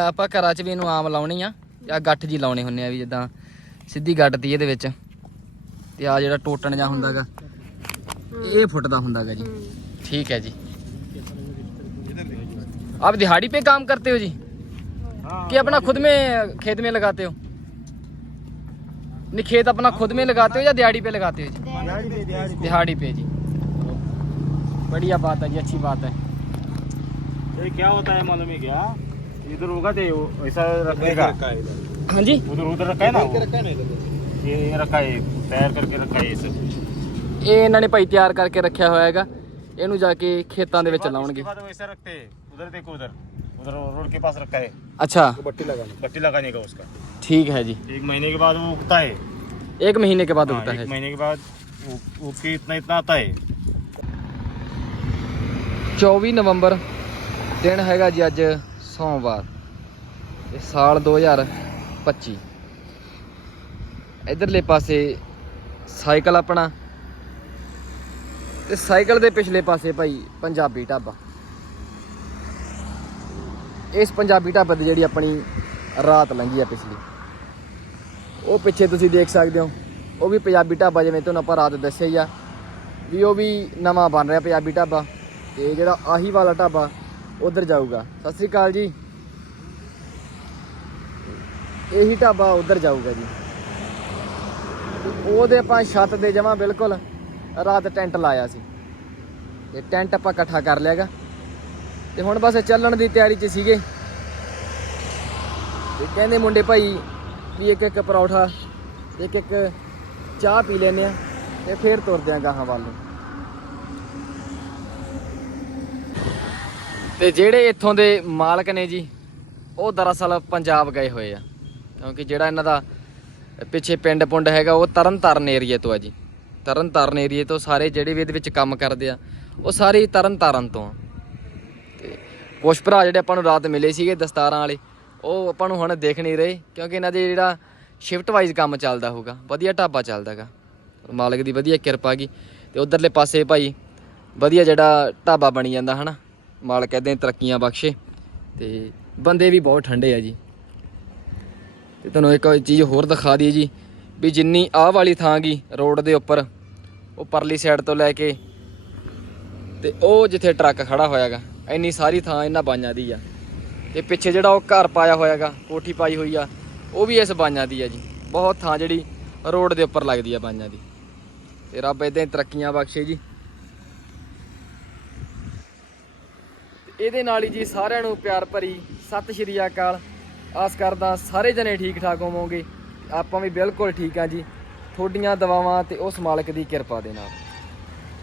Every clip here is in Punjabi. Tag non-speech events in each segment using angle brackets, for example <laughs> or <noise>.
ਆਪਾਂ ਘਰਾਂ 'ਚ ਵੀ ਇਹਨੂੰ ਆਮ ਲਾਉਣੀ ਆ ਆ ਗੱਠ ਜੀ ਲਾਉਣੇ ਹੁੰਨੇ ਆ ਵੀ ਜਿੱਦਾਂ ਸਿੱਧੀ ਗੱਠ ਤੀ ਇਹਦੇ ਵਿੱਚ ਤੇ ਆ ਜਿਹੜਾ ਟੋਟਣ ਜਾਂ ਹੁੰਦਾਗਾ ਇਹ ਫੁੱਟਦਾ ਹੁੰਦਾਗਾ ਜੀ ठीक है जी आप दिहाड़ी पे काम करते हो जी कि अपना खुद में खेत में लगाते हो नहीं खेत अपना खुद में लगाते हो या दिहाड़ी पे लगाते हो जी दिहाड़ी पे जी बढ़िया बात है जी अच्छी बात है ये क्या होता है मालूम है क्या इधर होगा तो ऐसा रखने का हाँ जी उधर उधर रखा है ना वो। ये रखा है तैयार करके रखा है ये सब ਇਹ ਇਹਨਾਂ ਨੇ ਭਾਈ ਤਿਆਰ ਕਰਕੇ ਰੱਖਿਆ ਹੋਇਆ ਹੈਗਾ ਇਹਨੂੰ ਜਾ ਕੇ ਖੇਤਾਂ ਦੇ ਵਿੱਚ ਲਾਉਣਗੇ उसके बाद वैसा रखते हैं उधर देखो उधर उधर रोड के पास रखा है अच्छा बट्टी लगाने बट्टी लगाने का उसका ठीक है जी एक महीने के बाद वो उगता है एक महीने के बाद हाँ, उगता एक है महीने के बाद उग उग के इतना इतना आता है 24 ਨਵੰਬਰ ਦਿਨ ਹੈਗਾ ਜੀ ਅੱਜ ਸੋਮਵਾਰ ਤੇ ਸਾਲ 2025 ਇਧਰਲੇ ਪਾਸੇ ਸਾਈਕਲ ਆਪਣਾ, ਤੇ ਸਾਈਕਲ ਦੇ ਪਿਛਲੇ ਪਾਸੇ ਭਾਈ ਪੰਜਾਬੀ ਢਾਬਾ। ਇਸ ਪੰਜਾਬੀ ਢਾਬੇ ਦੀ ਜਿਹੜੀ ਆਪਣੀ ਰਾਤ ਲੰਘੀ ਆ ਪਿਛਲੀ। ਉਹ ਪਿੱਛੇ ਤੁਸੀਂ ਦੇਖ ਸਕਦੇ ਹੋ, ਉਹ ਵੀ ਪੰਜਾਬੀ ਢਾਬਾ ਜਿਵੇਂ ਤੁਹਾਨੂੰ ਆਪਾਂ ਰਾਤ ਦੱਸਿਆ ਹੀ ਆ, ਵੀ ਉਹ ਵੀ ਨਵਾਂ ਬਣ ਰਿਹਾ ਪੰਜਾਬੀ ਢਾਬਾ, ਤੇ ਜਿਹੜਾ ਆਹੀ ਵਾਲਾ ਢਾਬਾ ਉਧਰ ਜਾਊਗਾ। ਸਤਿ ਸ੍ਰੀ ਅਕਾਲ ਜੀ। ਇਹੀ ਢਾਬਾ ਉਧਰ ਜਾਊਗਾ ਜੀ। ਉਹਦੇ ਆਪਾਂ ਛੱਤ ਦੇ ਜਮਾ ਬਿਲਕੁਲ ਰਾਤ ਟੈਂਟ ਲਾਇਆ ਸੀ। ਤੇ ਟੈਂਟ ਆਪਾਂ ਇਕੱਠਾ ਕਰ ਲਿਆਗਾ। ਤੇ ਹੁਣ ਬਸ ਚੱਲਣ ਦੀ ਤਿਆਰੀ 'ਚ ਸੀਗੇ। ਤੇ ਕਹਿੰਦੇ ਮੁੰਡੇ ਭਾਈ ਵੀ ਇੱਕ ਇੱਕ ਪਰੌਠਾ, ਇੱਕ ਇੱਕ ਚਾਹ ਪੀ ਲੈਨੇ ਆ ਤੇ ਫੇਰ ਤੁਰਦੇ ਆ ਗਾਹਾਂ ਵੱਲ ਨੂੰ। ਤੇ ਜਿਹੜੇ ਇੱਥੋਂ ਦੇ ਮਾਲਕ ਨੇ ਜੀ, ਉਹ ਦਰਅਸਲ ਪੰਜਾਬ ਗਏ ਹੋਏ ਆ। ਕਿਉਂਕਿ ਜਿਹੜਾ ਇਹਨਾਂ ਦਾ ਪਿੱਛੇ ਪਿੰਡ ਪੁੰਡ ਹੈਗਾ, ਉਹ ਤਰਨਤਾਰਨ ਏਰੀਏ ਤੋਂ ਆ ਜੀ। ਤਰਨਤਾਰਨ ਏਰੀਏ ਤੋਂ ਸਾਰੇ ਜਿਹੜੇ ਵੀ ਇਹਦੇ ਵਿੱਚ ਕੰਮ ਕਰਦੇ ਆ, ਉਹ ਸਾਰੇ ਹੀ ਤਰਨਤਾਰਨ ਤੋਂ ਆ। ਤੇ ਕੁਛ ਭਰਾ ਜਿਹੜੇ ਆਪਾਂ ਨੂੰ ਰਾਤ ਮਿਲੇ ਸੀਗੇ ਦਸਤਾਰਾਂ ਵਾਲੇ, ਉਹ ਆਪਾਂ ਨੂੰ ਹੁਣ ਦੇਖ ਨਹੀਂ ਰਹੇ, ਕਿਉਂਕਿ ਇਹਨਾਂ ਦੇ ਜਿਹੜਾ ਸ਼ਿਫਟ ਵਾਈਜ਼ ਕੰਮ ਚੱਲਦਾ ਹੋਊਗਾ, ਵਧੀਆ ਢਾਬਾ ਚੱਲਦਾਗਾ ਮਾਲਕ ਦੀ ਵਧੀਆ ਕਿਰਪਾ ਗਈ ਤੇ ਉਧਰਲੇ ਪਾਸੇ ਭਾਈ, ਵਧੀਆ ਜਿਹੜਾ ਢਾਬਾ ਬਣੀ ਜਾਂਦਾ, ਹਨਾ? ਮਾਲਕ ਕਹਿੰਦੇ ਤਰੱਕੀਆਂ ਬਖਸ਼ੇ ਤੇ ਬੰਦੇ ਵੀ ਬਹੁਤ ਠੰਡੇ ਆ ਜੀ। ਤੇ ਤੁਹਾਨੂੰ ਇੱਕ ਚੀਜ਼ ਹੋਰ ਦਿਖਾ ਦਈਏ ਜੀ ਵੀ ਜਿੰਨੀ ਆਹ ਵਾਲੀ ਥਾਂ ਗਈ ਰੋਡ ਦੇ ਉੱਪਰ, ਉਹ ਪਰਲੀ ਸਾਈਡ ਤੋਂ ਲੈ ਕੇ ਤੇ ਉਹ ਜਿੱਥੇ ਟਰੱਕ ਖੜਾ ਹੋਇਆਗਾ, ਇੰਨੀ ਸਾਰੀ ਥਾਂ ਇਹਨਾਂ ਬਾਈਆਂ ਦੀ ਆ। ਤੇ ਪਿੱਛੇ ਜਿਹੜਾ ਉਹ ਘਰ ਪਾਇਆ ਹੋਇਆਗਾ, ਕੋਠੀ ਪਾਈ ਹੋਈ ਆ, ਉਹ ਵੀ ਇਸ ਬਾਈਆਂ ਦੀ ਆ ਜੀ। ਬਹੁਤ ਥਾਂ ਜਿਹੜੀ ਰੋਡ ਦੇ ਉੱਪਰ ਲੱਗਦੀ ਆ ਬਾਈਆਂ ਦੀ। ਤੇ ਰੱਬ ਇਦਾਂ ਹੀ ਤਰੱਕੀਆਂ ਬਖਸ਼ੇ ਜੀ। ਇਹਦੇ ਨਾਲ ਹੀ ਜੀ ਸਾਰਿਆਂ ਨੂੰ ਪਿਆਰ ਭਰੀ ਸਤਿ ਸ਼੍ਰੀ ਅਕਾਲ। ਆਸ ਕਰਦਾ ਸਾਰੇ ਜਣੇ ਠੀਕ ਠਾਕ ਹੋਵੋਗੇ। ਆਪਾਂ ਵੀ ਬਿਲਕੁਲ ਠੀਕ ਆ ਜੀ। ਤੁਹਾਡੀਆਂ ਦਵਾਵਾਂ ਤੇ ਉਸ ਮਾਲਕ ਦੀ ਕਿਰਪਾ ਦੇ ਨਾਲ।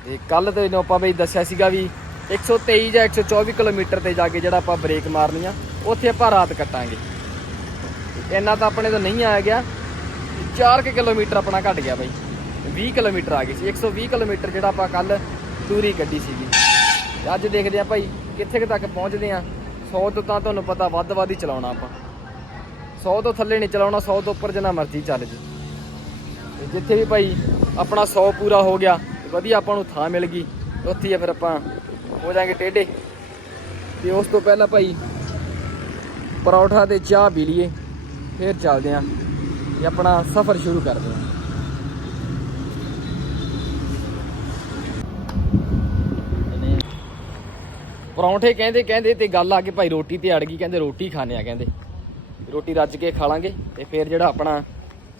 ਤੇ ਕੱਲ ਤੇ ਨੂੰ ਆਪਾਂ ਬਈ ਦੱਸਿਆ ਸੀਗਾ ਵੀ 123 ਜਾਂ 124 ਕਿਲੋਮੀਟਰ ਤੇ ਜਾ ਕੇ ਜਿਹੜਾ ਆਪਾਂ ਬ੍ਰੇਕ ਮਾਰਨੀ ਆ, ਉੱਥੇ ਆਪਾਂ ਰਾਤ ਕੱਟਾਂਗੇ। ਇੰਨਾ ਤਾਂ ਆਪਣੇ ਤੋਂ ਨਹੀਂ ਆਇਆ ਗਿਆ। 4 ਕਿਲੋਮੀਟਰ ਆਪਣਾ ਘਟ ਗਿਆ ਬਾਈ। 20 ਕਿਲੋਮੀਟਰ ਆ ਗਈ ਸੀ। 120 ਕਿਲੋਮੀਟਰ ਜਿਹੜਾ ਆਪਾਂ ਕੱਲ ਦੂਰੀ ਕੱਢੀ ਸੀਗੀ। ਤੇ ਅੱਜ ਦੇਖਦੇ ਆ ਭਾਈ ਕਿੱਥੇ ਤੱਕ ਪਹੁੰਚਦੇ ਆ 100 ਤੋਂ ਤਾਂ ਤੁਹਾਨੂੰ ਪਤਾ ਵੱਧ ਵੱਧ ਹੀ ਚਲਾਉਣਾ ਆਪਾਂ। 100 ਤੋਂ ਥੱਲੇ ਨਹੀਂ ਚਲਾਉਣਾ 100 ਤੋਂ ਉੱਪਰ ਜਿੰਨਾ ਮਰਜ਼ੀ ਚੱਲ ਜੇ। ਤੇ ਜਿੱਥੇ ਵੀ ਭਾਈ ਆਪਣਾ 100 ਪੂਰਾ ਹੋ ਗਿਆ, ਵਧੀਆ ਆਪਾਂ ਨੂੰ ਥਾਂ ਮਿਲ ਗਈ। ਉੱਥੇ ਹੀ ਫਿਰ ਆਪਾਂ ਹੋ ਜਾਾਂਗੇ ਟੇਢੇ। ਤੇ ਉਸ ਤੋਂ ਪਹਿਲਾਂ ਭਾਈ ਪਰੌਠਾ ਤੇ ਚਾਹ ਪੀ ਲਈਏ, ਫਿਰ ਚੱਲਦੇ ਆਂ ਤੇ ਆਪਣਾ ਸਫ਼ਰ ਸ਼ੁਰੂ ਕਰਦੇ ਆਂ ਪਰੌਂਠੇ ਕਹਿੰਦੇ ਕਹਿੰਦੇ ਤੇ ਗੱਲ ਆ ਕੇ ਭਾਈ ਰੋਟੀ ਤੇ ਅੜ ਗਈ, ਕਹਿੰਦੇ ਰੋਟੀ ਖਾਣੇ ਆ, ਕਹਿੰਦੇ। ਰੋਟੀ ਰੱਜ ਕੇ ਖਾ ਲਾਂਗੇ ਤੇ ਫਿਰ ਜਿਹੜਾ ਆਪਣਾ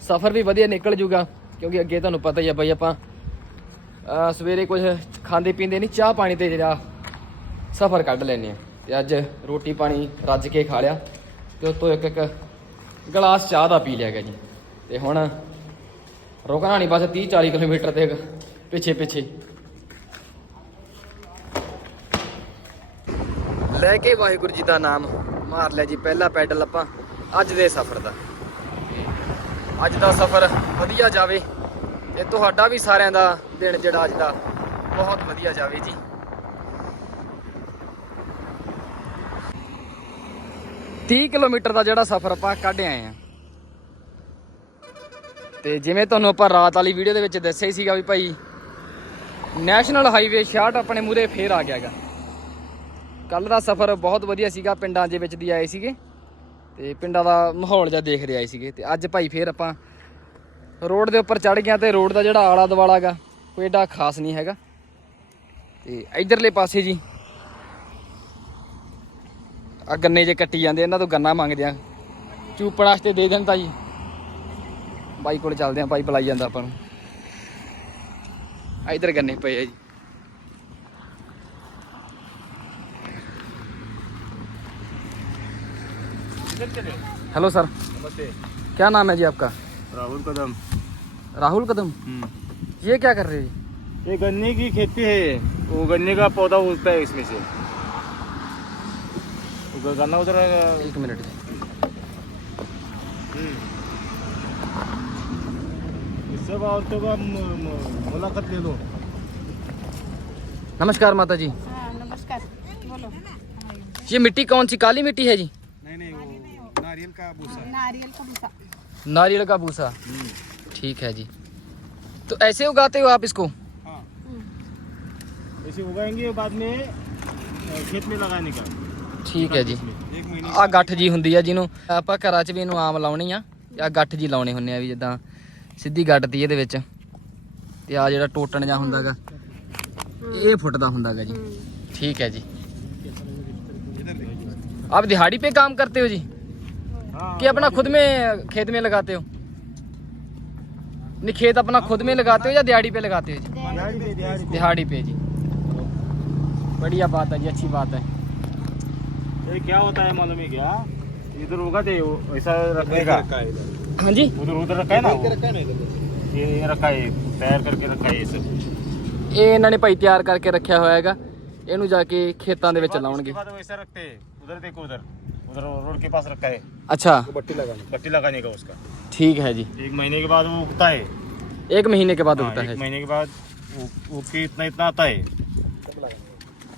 ਸਫ਼ਰ ਵੀ ਵਧੀਆ ਨਿਕਲ ਜੂਗਾ, ਕਿਉਂਕਿ ਅੱਗੇ ਤੁਹਾਨੂੰ ਪਤਾ ਹੀ ਆ ਬਾਈ ਆਪਾਂ ਸਵੇਰੇ ਕੁਝ ਖਾਂਦੇ ਪੀਂਦੇ ਨਹੀਂ, ਚਾਹ ਪਾਣੀ ਤੇ ਜਿਹੜਾ ਸਫ਼ਰ ਕੱਢ ਲੈਨੇ ਆ। ਤੇ ਅੱਜ ਰੋਟੀ ਪਾਣੀ ਰੱਜ ਕੇ ਖਾ ਲਿਆ ਤੇ ਉਤੋਂ ਇੱਕ ਇੱਕ ਗਲਾਸ ਚਾਹ ਦਾ ਪੀ ਲਿਆ ਗਿਆ ਜੀ। ਤੇ ਹੁਣ ਰੁਕਣਾ ਨਹੀਂ, ਬਸ 30 40 ਕਿਲੋਮੀਟਰ ਤੇ ਪਿੱਛੇ ਪਿੱਛੇ। ਲੈ ਕੇ ਵਾਹਿਗੁਰੂ ਜੀ ਦਾ ਨਾਮ ਮਾਰ ਲਿਆ ਜੀ, ਪਹਿਲਾ ਪੈਡਲ ਆਪਾਂ ਅੱਜ ਦੇ ਸਫ਼ਰ ਦਾ। ਤੇ ਅੱਜ ਦਾ ਸਫ਼ਰ ਵਧੀਆ ਜਾਵੇ ਤੇ ਤੁਹਾਡਾ ਵੀ ਸਾਰਿਆਂ ਦਾ ਦਿਨ ਜਿਹੜਾ ਅੱਜ ਦਾ ਬਹੁਤ ਵਧੀਆ ਜਾਵੇ ਜੀ। ਤੀਹ ਕਿਲੋਮੀਟਰ ਦਾ ਜਿਹੜਾ ਸਫ਼ਰ ਆਪਾਂ ਕੱਢ ਆਏ ਆ ਤੇ ਜਿਵੇਂ ਤੁਹਾਨੂੰ ਆਪਾਂ ਰਾਤ ਵਾਲੀ ਵੀਡੀਓ ਦੇ ਵਿੱਚ ਦੱਸਿਆ ਹੀ ਸੀਗਾ ਵੀ ਭਾਈ, ਨੈਸ਼ਨਲ ਹਾਈਵੇ 66 ਆਪਣੇ ਮੂਰੇ ਫੇਰ ਆ ਗਿਆਗਾ ਕੱਲ ਦਾ ਸਫ਼ਰ ਬਹੁਤ ਵਧੀਆ ਸੀਗਾ, ਪਿੰਡਾਂ ਦੇ ਵਿੱਚ ਦੀ ਆਏ ਸੀਗੇ ਤੇ ਪਿੰਡਾਂ ਦਾ ਮਾਹੌਲ ਜਿਹਾ ਦੇਖਦੇ ਆਏ ਸੀਗੇ ਤੇ ਅੱਜ ਭਾਈ ਫੇਰ ਆਪਾਂ ਰੋਡ ਦੇ ਉੱਪਰ ਚੜ ਗਿਆ ਤੇ ਰੋਡ ਦਾ ਜਿਹੜਾ ਆਲਾ ਦਵਾਲਾ ਗਾ, ਕੋਈ ਏਡਾ ਖਾਸ ਨਹੀਂ ਹੈਗਾ। ਤੇ ਇਧਰਲੇ ਪਾਸੇ ਜੀ ਆ ਗੰਨੇ ਜੇ ਕੱਟੀ ਜਾਂਦੇ, ਇਹਨਾਂ ਤੋਂ ਗੰਨਾ ਮੰਗਦੇ ਆ। ਚੂਪਣ ਵਾਸਤੇ ਦੇ ਦੇਣ ਤਾਂ ਜੀ ਬਾਈ ਕੋਲ ਚੱਲਦੇ ਆ, ਬਾਈ ਬੁਲਾਈ ਜਾਂਦਾ ਆਪਾਂ ਨੂੰ। ਆ ਇਧਰ ਗੰਨੇ ਪਏ ਆ ਜੀ। Hello sir. नमस्ते। क्या नाम है जी आपका? राहुल कदम। राहुल कदम? ये क्या कर रहे हैं? जी ये गन्ने की खेती है। वो गन्ने का पौधा उगता है इसमें से। गन्ना उधर एक मिनट इससे औरतों का मुलाकात ले लो। नमस्कार माता जी। हाँ नमस्कार। बोलो। ये मिट्टी कौन सी? काली मिट्टी है जी। का भूसा नारियल का भूसा नारियल का भूसा ठीक है जी तो ऐसे उगाते हो आप इसको हाँ हम्म। ऐसे उगाएंगे बाद में अ, खेत में लगाने का ਠੀਕ ਹੈ ਜੀ एक महीने ਆ ਗੱਠ ਜੀ ਹੁੰਦੀ ਆ ਜਿਹਨੂੰ ਆਪਾਂ ਘਰਾਂ 'ਚ ਵੀ ਇਹਨੂੰ ਆਮ ਲਾਉਣੀ ਆ ਆ ਗੱਠ ਜੀ ਲਾਉਣੇ ਹੁੰਨੇ ਆ ਵੀ ਜਿੱਦਾਂ ਸਿੱਧੀ ਗੱਠ ਤੀ ਇਹਦੇ ਵਿੱਚ ਤੇ ਆ ਜਿਹੜਾ ਟੋਟਣ ਜਾਂ ਹੁੰਦਾਗਾ ਇਹ ਫੁੱਟਦਾ ਹੁੰਦਾਗਾ ਜੀ ठीक है जी आप दिहाड़ी पे काम करते हो जी हाँ कि अपना खुद में खेत में लगाते हो नहीं खेत अपना खुद में लगाते हो या दिहाड़ी पे लगाते हो जी दिहाड़ी पे दिहाड़ी पे। दिहाड़ी पे जी बढ़िया बात है जी अच्छी बात है ये क्या होता है मालूम है क्या इधर उगाते वो ऐसा रखने का हाँ जी उधर उधर रखा है ना वो। ये ये रखा है तैयार करके रखा है ये सब ਇਹ ਇਹਨਾਂ ਨੇ ਭਾਈ ਤਿਆਰ ਕਰਕੇ ਰੱਖਿਆ ਹੋਇਆ ਹੈਗਾ ਇਹਨੂੰ ਜਾ ਕੇ ਖੇਤਾਂ ਦੇ ਵਿੱਚ ਲਾਉਣਗੇ उसके बाद वैसा रखते हैं उधर देखो उधर उधर रोड के पास रखा है अच्छा। बट्टी लगाने। बट्टी लगाने का उसका। ठीक है जी। एक महीने के बाद वो उगता है। एक महीने के बाद हाँ, उगता एक है महीने के बाद उग के इतना इतना आता है।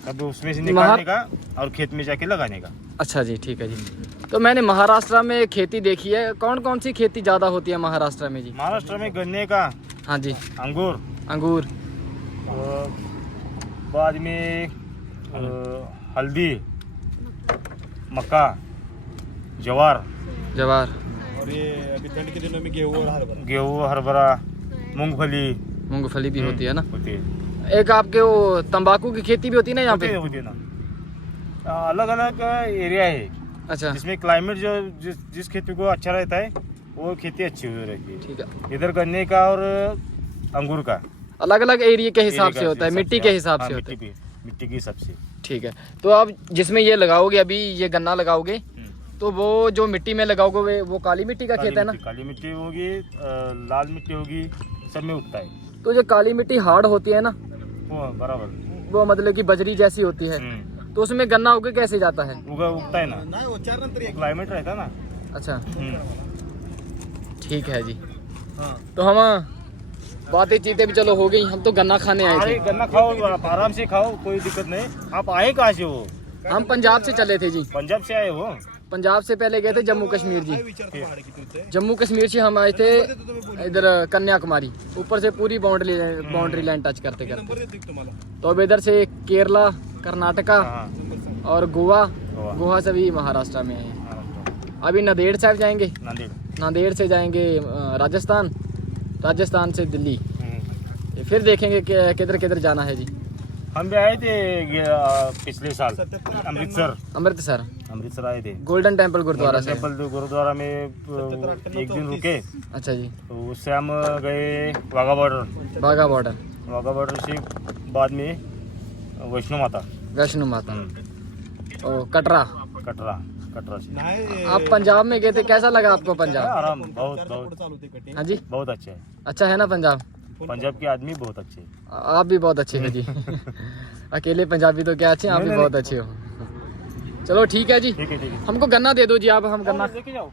तब उसमें से निकालने का और खेत में जाके लगाने का। अच्छा जी ठीक है जी। तो मैंने महाराष्ट्र में खेती देखी है। कौन कौन सी खेती ज़्यादा होती है महाराष्ट्र में जी? महाराष्ट्र में गन्ने का हाँ जी। अंगूर। अंगूर। बाद में हल्दी मक्का। ज्वार। जवार। और ये अभी ठंड के दिनों में गेहूँ और हरभरा। गेहूँ हरभरा मूंगफली। मूंगफली भी होती है ना? होती है। एक आपके वो तंबाकू की खेती भी होती है ना यहाँ पे? होती है ना। अलग अलग एरिया है। अच्छा। जिसमें क्लाइमेट जो जिस जिस खेती को अच्छा रहता है वो खेती अच्छी हो रहती ठीक है। है इधर गन्ने का और अंगूर का। अलग अलग एरिया के हिसाब से होता है मिट्टी के हाँ, हिसाब हाँ, से होता मिट्टी है के मिट्टी के हिसाब से। ठीक है। तो आप जिसमें ये लगाओगे अभी ये गन्ना लगाओगे तो वो जो मिट्टी में लगाओगे वे- वो काली मिट्टी का काली खेत है ना? काली मिट्टी होगी लाल मिट्टी होगी सब में उगता है। तो जो काली मिट्टी हार्ड होती है ना वो बराबर। वो मतलब की बजरी जैसी होती है। हम्म। तो उसमें गन्ना उगे कैसे जाता है? उगा उगता है ना? क्लाइमेट रहता है ना? अच्छा। हम्म। ठीक है जी। हाँ। तो हम बातें चीतें भी चलो हो गई हम तो गन्ना खाने आए थे। गन्ना खाओ आप आराम से खाओ कोई दिक्कत नहीं। आप आए कहाँ से हो? हम पंजाब से चले थे जी। पंजाब से आए हो? पंजाब से पहले गए थे जम्मू कश्मीर जी। जम्मू कश्मीर से हम आए थे इधर कन्याकुमारी। ऊपर से पूरी बाउंड्री बाउंड्री लाइन टच करते करते। तो अब इधर से केरला कर्नाटका हाँ। और गोवा। गोवा। से भी महाराष्ट्र में है। अभी नांदेड़ साहब जाएँगे। नांदेड़। नांदेड़ से जाएँगे राजस्थान। राजस्थान से दिल्ली। हम्म। फिर देखेंगे किधर किधर जाना है जी। हम भी आए थे पिछले साल अमृतसर। अमृतसर। अमृतसर आए थे गोल्डन टेंपल गुरुद्वारा से। टेंपल गुरुद्वारा में एक दिन रुके अच्छा जी। तो उससे हम गए Wagah border. Bagha border. Wagah border से बाद में वैष्णो माता। वैष्णो माता। हम्म। ओ कटरा। कटरा कटरा से। आप पंजाब में गए थे कैसा लगा आपको पंजाब? आराम बहुत बहुत। चालू होते कटिंग। हाँ जी। बहुत अच्छा। है अच्छा है ना पंजाब? पंजाब के आदमी बहुत अच्छे। आप भी बहुत अच्छे हैं जी। <laughs> अकेले पंजाबी तो क्या अच्छे हैं आप भी बहुत अच्छे हो। चलो ठीक है जी। ठीक है ठीक है। हमको गन्ना दे दो जी आप हम गन्ना। लेके जाओ।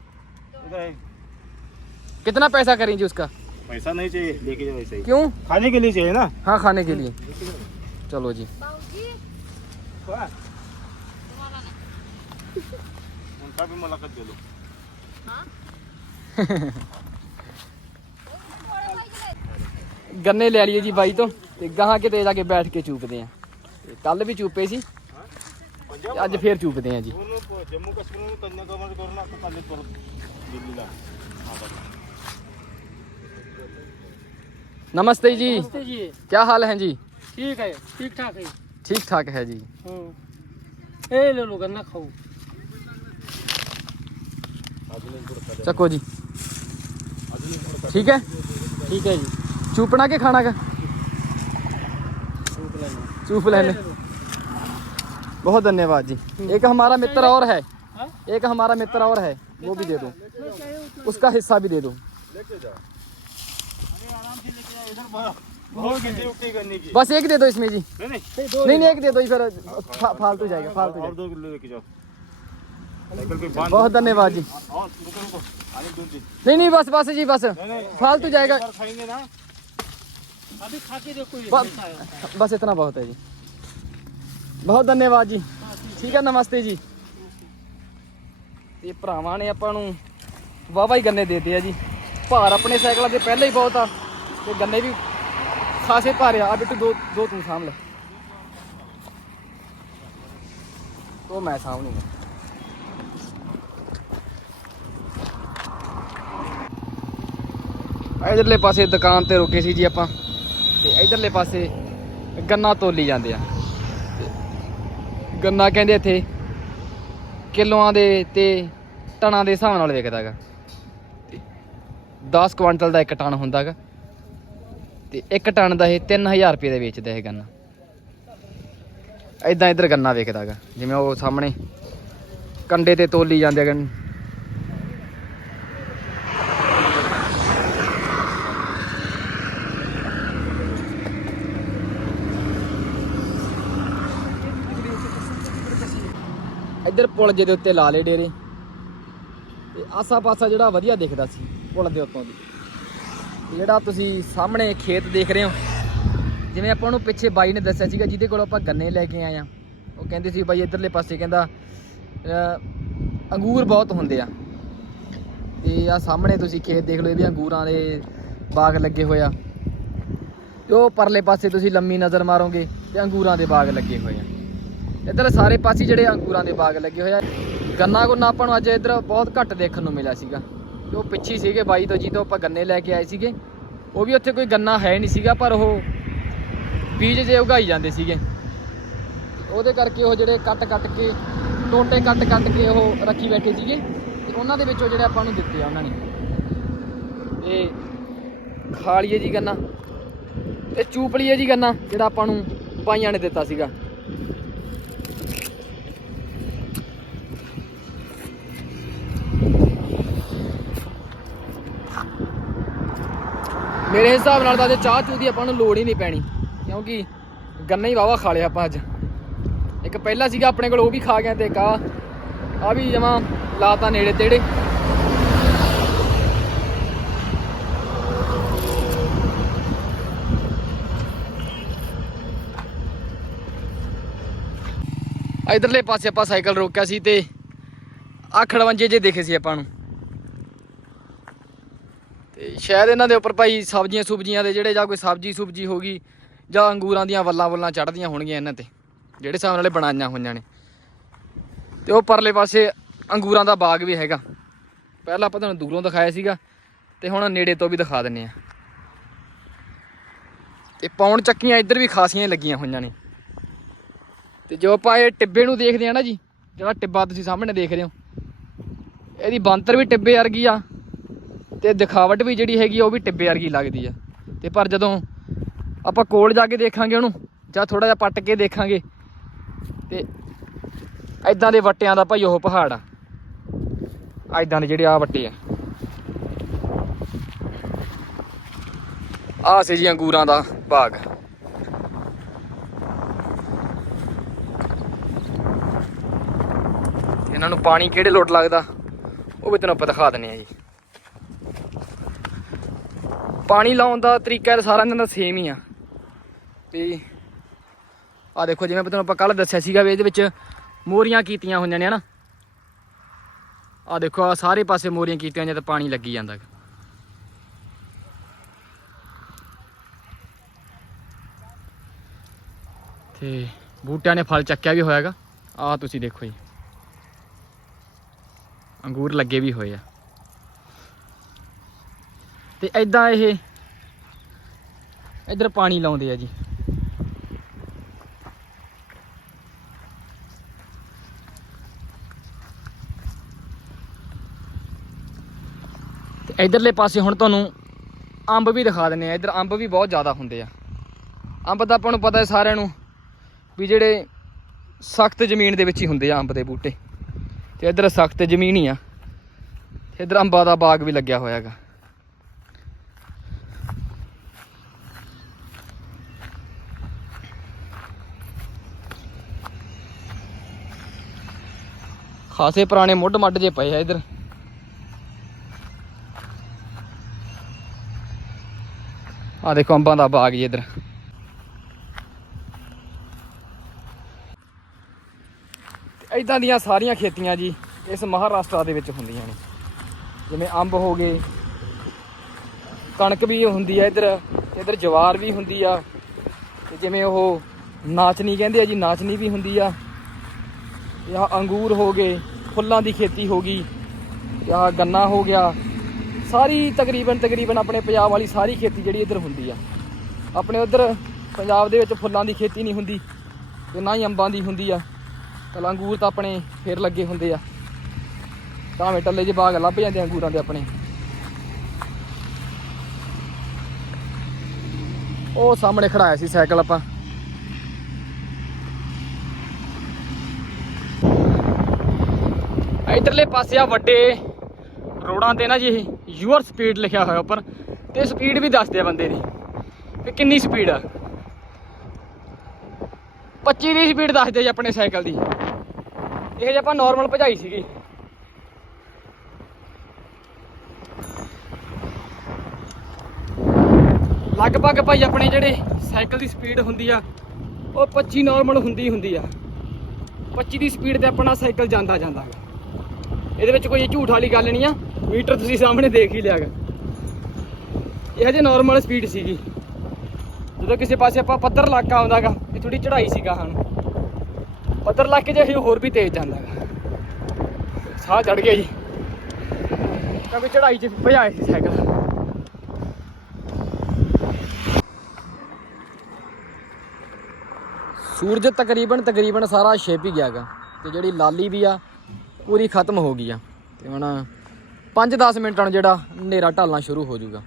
कितना पैसा करें जी उसका? पैसा नहीं चाहिए लेके जाओ ऐसे क्यों? खाने के लिए चाहिए ना? हाँ खाने के लिए। चलो जी। उनका भी मुलाकात दे लो। हाँ। गन्ने ले लिए जी भाई तो। गहाँ के तेज आके बैठ के चूपते हैं। कल भी चूपे सी। ਅੱਜ ਫੇਰ ਚੂਪਦੇ ਆ ਜੀ दोनों को जम्मू कश्मीर में कन्याकुमारी करना तो पहले करो दिल्ली ला हाँ बस नमस्ते जी नमस्ते जी क्या हाल है जी ठीक है ठीक ठाक है ठीक ठाक है जी हाँ ए ले लो गन्ना खाओ ਚੱਕੋ ਜੀ ਠੀਕ ਹੈ ठीक है जी ਚੂਪਣਾ ਕੇ ਖਾਣਾ का सूप लेना चूप लेने ले लो। बहुत धन्यवाद जी। एक हमारा मित्र और है। एक हमारा मित्र और है। वो भी दे दो। उसका हिस्सा भी दे दो। बस एक दे दो इसमें जी। नहीं नहीं एक दे दो। फिर फालतू जाएगा फालतू बहुत धन्यवाद जी। नहीं नहीं बस बस जी बस। फालतू जाएगा। बस इतना बहुत है जी। ਬਹੁਤ ਧੰਨਵਾਦ ਜੀ। ਠੀਕ ਹੈ ਨਮਸਤੇ ਜੀ। ਇਹ ਭਰਾਵਾਂ ਨੇ ਆਪਾਂ ਨੂੰ ਵਾਵਾ ਹੀ ਗੰਨੇ ਦੇਤੇ ਆ ਜੀ। ਭਾਰ ਆਪਣੇ ਸਾਈਕਲਾਂ ਦੇ ਪਹਿਲਾਂ ਹੀ ਬਹੁਤ ਆ ਤੇ ਗੰਨੇ ਵੀ ਖਾਸੇ ਭਾਰੇ ਆ। ਆ ਬਿੱਟੂ, ਦੋ ਦੋ ਤੂੰ ਸਾਂਭ ਲੈ। ਉਹ ਮੈਂ ਸਾਂਭ ਲੂੰਗਾ ਇਧਰਲੇ ਪਾਸੇ ਦੁਕਾਨ ਤੇ ਰੁਕੇ ਸੀ ਜੀ ਆਪਾਂ। ਤੇ ਇਧਰਲੇ ਪਾਸੇ ਗੰਨਾ ਤੋਲੀ ਜਾਂਦੇ ਆ। ਗੰਨਾ ਕਹਿੰਦੇ ਇੱਥੇ। ਕਿਲੋਆਂ ਦੇ ਤੇ ਟਨਾਂ ਦੇ ਹਿਸਾਬ ਨਾਲ ਵਿਕਦਾ ਹੈਗਾ 10 ਕੁਆਂਟਲ ਦਾ ਇੱਕ ਟਨ ਹੁੰਦਾ ਹੈਗਾ ਤੇ ਇੱਕ ਟਨ ਦਾ ਇਹ 3000 ਰੁਪਏ ਦੇ ਵੇਚਦਾ ਇਹ ਗੰਨਾ। ਐਦਾਂ ਇਧਰ ਗੰਨਾ ਵਿਕਦਾ ਹੈਗਾ ਜਿਵੇਂ ਉਹ ਸਾਹਮਣੇ ਕੰਡੇ ਤੇ ਤੋਲੀ ਜਾਂਦੇ ਹੈਗੇ ਇੱਧਰ ਪੁਲ ਜਿਹੇ ਦੇ ਉੱਤੇ ਲਾ ਲਏ ਡੇਰੇ। ਤੇ ਆਸਾ ਪਾਸਾ ਜਿਹੜਾ ਵਧੀਆ ਦਿਖਦਾ ਸੀ ਪੁਲ ਦੇ ਉੱਤੋਂ ਦੀ। ਜਿਹੜਾ ਤੁਸੀਂ ਸਾਹਮਣੇ ਖੇਤ ਦੇਖ ਰਹੇ ਹੋ, ਜਿਵੇਂ ਆਪਾਂ ਨੂੰ ਪਿੱਛੇ ਬਾਈ ਨੇ ਦੱਸਿਆ ਸੀਗਾ, ਜਿਹਦੇ ਕੋਲ ਆਪਾਂ ਗੰਨੇ ਲੈ ਕੇ ਆਏ ਆ ਉਹ ਕਹਿੰਦੇ ਸੀ ਬਾਈ ਇੱਧਰਲੇ ਪਾਸੇ ਕਹਿੰਦਾ ਅੰਗੂਰ ਬਹੁਤ ਹੁੰਦੇ ਆ। ਤੇ ਆ ਸਾਹਮਣੇ ਤੁਸੀਂ ਖੇਤ ਦੇਖ ਲਓ ਇਹ ਵੀ ਅੰਗੂਰਾਂ ਦੇ ਬਾਗ ਲੱਗੇ ਹੋਏ ਆ। ਤੇ ਉਹ ਪਰਲੇ ਪਾਸੇ ਤੁਸੀਂ ਲੰਮੀ ਨਜ਼ਰ ਮਾਰੋਗੇ ਤੇ ਅੰਗੂਰਾਂ ਦੇ ਬਾਗ ਲੱਗੇ ਹੋਏ ਆ। ਇੱਧਰ ਸਾਰੇ ਪਾਸੇ ਜਿਹੜੇ ਅੰਗੂਰਾਂ ਦੇ ਬਾਗ ਲੱਗੇ ਹੋਏ ਆ। ਗੰਨਾ ਗੁੰਨਾ ਆਪਾਂ ਨੂੰ ਅੱਜ ਇੱਧਰ ਬਹੁਤ ਘੱਟ ਦੇਖਣ ਨੂੰ ਮਿਲਿਆ ਸੀਗਾ। ਤੇ ਉਹ ਪਿੱਛੇ ਸੀਗੇ, ਬਾਈ ਤੋਂ ਜੀ ਤੋਂ ਆਪਾਂ ਗੰਨੇ ਲੈ ਕੇ ਆਏ ਸੀਗੇ। ਉਹ ਵੀ ਉੱਥੇ ਕੋਈ ਗੰਨਾ ਹੈ ਨਹੀਂ ਸੀਗਾ, ਪਰ ਉਹ ਬੀਜ ਜੇ ਉਗਾਈ ਜਾਂਦੇ ਸੀਗੇ। ਉਹਦੇ ਕਰਕੇ ਉਹ ਜਿਹੜੇ ਕੱਟ ਕੱਟ ਕੇ, ਟੋਟੇ ਕੱਟ ਕੱਟ ਕੇ ਉਹ ਰੱਖੀ ਬੈਠੇ ਸੀਗੇ। ਤੇ ਉਹਨਾਂ ਦੇ ਵਿੱਚੋਂ ਜਿਹੜੇ ਆਪਾਂ ਨੂੰ ਦਿੱਤੇ ਆ ਉਹਨਾਂ ਨੇ। ਤੇ ਖਾ ਲਈਏ ਜੀ ਗੰਨਾ। ਤੇ ਚੂਪ ਲਈਏ ਜੀ ਗੰਨਾ, ਜਿਹੜਾ ਆਪਾਂ ਨੂੰ ਬਾਈਆਂ ਨੇ ਦਿੱਤਾ ਸੀਗਾ। ਮੇਰੇ ਹਿਸਾਬ ਨਾਲ ਤਾਂ ਅੱਜ ਚਾਹ ਚੂ ਦੀ ਆਪਾਂ ਨੂੰ ਲੋੜ ਹੀ ਨਹੀਂ ਪੈਣੀ, ਕਿਉਂਕਿ ਗੰਨਾ ਹੀ ਵਾਵਾ ਖਾ ਲਿਆ ਆਪਾਂ ਅੱਜ। ਇੱਕ ਪਹਿਲਾ ਸੀਗਾ ਆਪਣੇ ਕੋਲ, ਉਹ ਵੀ ਖਾ ਗਏ ਤੇ ਇੱਕ ਆ ਆ ਵੀ ਜਮਾ ਲਾਤਾ ਨੇੜੇ ਤੇੜੇ। ਇਧਰਲੇ ਪਾਸੇ ਆਪਾਂ ਸਾਈਕਲ ਰੋਕਿਆ ਸੀ ਤੇ ਆ ਖੜਵੰਜੇ ਜੇ ਦੇਖੇ ਸੀ ਆਪਾਂ ਨੂੰ। ਤੇ ਸ਼ਾਇਦ ਇਹਨਾਂ ਦੇ ਉੱਪਰ ਭਾਈ ਸਬਜ਼ੀਆਂ ਸੁਬਜ਼ੀਆਂ ਦੇ ਜਿਹੜੇ ਜਾਂ ਕੋਈ ਸਬਜ਼ੀ ਸੁਬਜੀ ਹੋ ਗਈ ਜਾਂ ਅੰਗੂਰਾਂ ਦੀਆਂ ਵੱਲਾਂ ਵੱਲਾਂ ਚੜਦੀਆਂ ਹੋਣਗੀਆਂ ਇਹਨਾਂ ਤੇ, ਜਿਹੜੇ ਹਿਸਾਬ ਨਾਲੇ ਬਣਾਈਆਂ ਹੋਈਆਂ ਨੇ। ਤੇ ਉਹ ਪਰਲੇ ਪਾਸੇ ਅੰਗੂਰਾਂ ਦਾ ਬਾਗ ਵੀ ਹੈਗਾ। ਪਹਿਲਾਂ ਆਪਾਂ ਤੁਹਾਨੂੰ ਦੂਰੋਂ ਦਿਖਾਇਆ ਸੀਗਾ ਤੇ ਹੁਣ ਨੇੜੇ ਤੋਂ ਵੀ ਦਿਖਾ ਦਿੰਨੇ ਆ ਤੇ ਪੌਣ ਚੱਕੀਆਂ ਇੱਧਰ ਵੀ ਖਾਸੀਆਂ ਲੱਗੀਆਂ ਹੋਈਆਂ ਨੇ। ਤੇ ਜੋ ਆਪਾਂ ਇਹ ਟਿੱਬੇ ਨੂੰ ਦੇਖਦੇ ਆ ਨਾ ਜੀ, ਜਿਹੜਾ ਟਿੱਬਾ ਤੁਸੀਂ ਸਾਹਮਣੇ ਦੇਖ ਰਹੇ ਹੋ, ਇਹਦੀ ਬੰਤਰ ਵੀ ਟਿੱਬੇ ਵਰਗੀ ਆ। ਤੇ ਦਿਖਾਵਟ ਵੀ ਜਿਹੜੀ ਹੈਗੀ ਆ, ਉਹ ਵੀ ਟਿੱਬੇ ਵਰਗੀ ਲੱਗਦੀ ਆ। ਤੇ ਪਰ ਜਦੋਂ ਆਪਾਂ ਕੋਲ ਜਾ ਕੇ ਦੇਖਾਂਗੇ ਉਹਨੂੰ, ਜਾਂ ਥੋੜਾ ਜਿਹਾ ਪੱਟ ਕੇ ਦੇਖਾਂਗੇ, ਤੇ ਐਦਾਂ ਦੇ ਵੱਟਿਆਂ ਦਾ ਭਾਈ ਉਹ ਪਹਾੜ ਆ। ਐਦਾਂ ਦੇ ਜਿਹੜੇ ਆ ਵੱਟੇ ਆ। ਆ ਸੀ ਜੀ ਅੰਗੂਰਾਂ ਦਾ ਬਾਗ। ਇਹਨਾਂ ਨੂੰ ਪਾਣੀ ਕਿਹੜੇ ਲੋਟ ਲੱਗਦਾ, ਉਹ ਵੀ ਤੈਨੂੰ ਆਪਾਂ ਦਿਖਾ ਦਿੰਨੇ ਆ ਜੀ। ਪਾਣੀ ਲਾਉਣ ਦਾ ਤਰੀਕਾ ਤਾਂ ਸਾਰਾ ਇਹਨਾਂ ਦਾ ਸੇਮ ਹੀ ਆ। ਤੇ ਆ ਦੇਖੋ, ਜਿਵੇਂ ਤੁਹਾਨੂੰ ਆਪਾਂ ਕੱਲ ਦੱਸਿਆ ਸੀਗਾ ਵੀ ਇਹਦੇ ਵਿੱਚ ਮੋਰੀਆਂ ਕੀਤੀਆਂ ਹੋਈਆਂ ਨੇ, ਹਨਾ? ਆ ਦੇਖੋ ਆ ਸਾਰੇ ਪਾਸੇ ਮੋਰੀਆਂ ਕੀਤੀਆਂ ਹੋਈਆਂ ਤਾਂ ਪਾਣੀ ਲੱਗੀ ਜਾਂਦਾ ਗਾ। ਤੇ ਬੂਟਿਆਂ ਨੇ ਫਲ ਚੱਕਿਆ ਵੀ ਹੋਇਆਗਾ ਆਹ ਤੁਸੀਂ ਦੇਖੋ ਜੀ। ਅੰਗੂਰ ਲੱਗੇ ਵੀ ਹੋਏ ਆ। ਤੇ ਐਦਾਂ ਇਹ ਇੱਧਰ ਪਾਣੀ ਲਾਉਂਦੇ ਆ ਜੀ। ਤੇ ਇਧਰਲੇ ਪਾਸੇ ਹੁਣ ਤੁਹਾਨੂੰ ਅੰਬ ਵੀ ਦਿਖਾ ਦਿੰਨੇ ਆ। ਇਧਰ ਅੰਬ ਵੀ ਬਹੁਤ ਜ਼ਿਆਦਾ ਹੁੰਦੇ ਆ। ਅੰਬ ਤਾਂ ਆਪਾਂ ਨੂੰ ਪਤਾ ਹੈ ਸਾਰਿਆਂ ਨੂੰ ਵੀ ਜਿਹੜੇ ਸਖਤ ਜ਼ਮੀਨ ਦੇ ਵਿੱਚ ਹੀ ਹੁੰਦੇ ਆ ਅੰਬ ਦੇ ਬੂਟੇ। ਤੇ ਇਧਰ ਸਖਤ ਜ਼ਮੀਨ ਹੀ ਆ। ਤੇ ਇਧਰ ਅੰਬਾਂ ਦਾ ਬਾਗ ਵੀ ਲੱਗਿਆ ਹੋਇਆ ਹੈਗਾ। ਖਾਸੇ ਪੁਰਾਣੇ ਮੁੱਢ ਮੱਢ ਜੇ ਪਏ ਆ ਇਧਰ। ਆ ਦੇਖੋ ਅੰਬਾਂ ਦਾ ਬਾਗ ਜੀ ਇਧਰ। ਇਦਾਂ ਦੀਆਂ ਸਾਰੀਆਂ ਖੇਤੀਆਂ ਜੀ ਇਸ ਮਹਾਰਾਸ਼ਟਰ ਦੇ ਵਿੱਚ ਹੁੰਦੀਆਂ ਨੇ। ਜਿਵੇਂ ਅੰਬ ਹੋ ਗਏ, ਕਣਕ ਵੀ ਹੁੰਦੀ ਹੈ ਇਧਰ ਇਧਰ ਜਵਾਰ ਵੀ ਹੁੰਦੀ ਆ, ਤੇ ਜਿਵੇਂ ਉਹ ਨਾਚਨੀ ਕਹਿੰਦੇ ਆ ਜੀ, ਨਾਚਨੀ ਵੀ ਹੁੰਦੀ ਆ। ਤੇ ਆਹ ਅੰਗੂਰ ਹੋ ਗਏ, ਫੁੱਲਾਂ ਦੀ ਖੇਤੀ ਹੋ ਗਈ ਤੇ ਗੰਨਾ ਹੋ ਗਿਆ। ਸਾਰੀ ਤਕਰੀਬਨ ਤਕਰੀਬਨ ਆਪਣੇ ਪੰਜਾਬ ਵਾਲੀ ਸਾਰੀ ਖੇਤੀ ਜਿਹੜੀ ਇੱਧਰ ਹੁੰਦੀ ਆ। ਆਪਣੇ ਉੱਧਰ ਪੰਜਾਬ ਦੇ ਵਿੱਚ ਫੁੱਲਾਂ ਦੀ ਖੇਤੀ ਨਹੀਂ ਹੁੰਦੀ, ਤੇ ਨਾ ਹੀ ਅੰਬਾਂ ਦੀ ਹੁੰਦੀ ਆ। ਚਲ ਅੰਗੂਰ ਤਾਂ ਆਪਣੇ ਫੇਰ ਲੱਗੇ ਹੁੰਦੇ ਆ। ਭਾਵੇਂ ਟੱਲੇ 'ਚ ਬਾਗ ਲੱਭ ਜਾਂਦੇ ਅੰਗੂਰਾਂ ਦੇ ਆਪਣੇ। ਉਹ ਸਾਹਮਣੇ ਖੜਾਇਆ ਸੀ ਸਾਈਕਲ ਆਪਾਂ। ਇਧਰਲੇ ਪਾਸੇ ਆ ਵੱਡੇ ਰੋਡਾਂ ਤੇ ਨਾ ਜੀ ਯੂਅਰ ਸਪੀਡ ਲਿਖਿਆ ਹੋਇਆ ਉੱਪਰ, ਤੇ ਸਪੀਡ ਵੀ ਦੱਸਦੇ ਆ ਬੰਦੇ ਦੀ ਕਿ ਕਿੰਨੀ ਸਪੀਡ ਆ। 25 ਦੀ ਸਪੀਡ ਦੱਸਦੇ ਜੀ ਆਪਣੇ ਸਾਈਕਲ ਦੀ। ਇਹ ਜੇ ਆਪਾਂ ਨਾਰਮਲ ਭਜਾਈ ਸੀਗੀ। ਲਗਭਗ ਭਾਈ ਆਪਣੇ ਜਿਹੜੇ ਸਾਈਕਲ ਦੀ ਸਪੀਡ ਹੁੰਦੀ ਆ, ਉਹ 25 ਨਾਰਮਲ ਹੁੰਦੀ ਹੁੰਦੀ ਆ। 25 ਦੀ ਸਪੀਡ ਤੇ ਆਪਣਾ ਸਾਈਕਲ ਜਾਂਦਾ ਜਾਂਦਾ ਗਾ ਇਹਦੇ ਵਿੱਚ ਕੋਈ ਝੂਠ ਵਾਲੀ ਗੱਲ ਨਹੀਂ ਆ। ਮੀਟਰ ਤੁਸੀਂ ਸਾਹਮਣੇ ਦੇਖ ਹੀ ਲਿਆਗਾ ਇਹ ਹਜੇ ਨਾਰਮਲ ਸਪੀਡ ਸੀਗੀ। ਜਦੋਂ ਕਿਸੇ ਪਾਸੇ ਆਪਾਂ ਪੱਧਰ ਇਲਾਕਾ ਆਉਂਦਾਗਾ ਇਹ ਥੋੜੀ ਚੜ੍ਹਾਈ ਸੀਗਾ ਹਨ ਪੱਧਰ ਇਲਾਕੇ 'ਚ ਇਹ ਹੋਰ ਵੀ ਤੇਜ਼ ਜਾਂਦਾਗਾ ਸਾਹ ਚੜ ਗਿਆ ਜੀ। ਕਿਉਂਕਿ ਚੜ੍ਹਾਈ 'ਚ ਭਜਾਏ ਸੀ ਸਾਈਕਲ ਸੂਰਜ ਤਕਰੀਬਨ ਤਕਰੀਬਨ ਸਾਰਾ ਛਿਪ ਹੀ ਗਿਆਗਾ ਤੇ ਜਿਹੜੀ ਲਾਲੀ ਵੀ ਆ ਪੂਰੀ ਖਤਮ ਹੋ ਗਈ ਆ। ਤੇ ਹੁਣ 5-10 ਮਿੰਟਾਂ ਨੂੰ ਜਿਹੜਾ ਹਨੇਰਾ ਢਾਲਣਾ ਸ਼ੁਰੂ ਹੋ ਜਾਊਗਾ।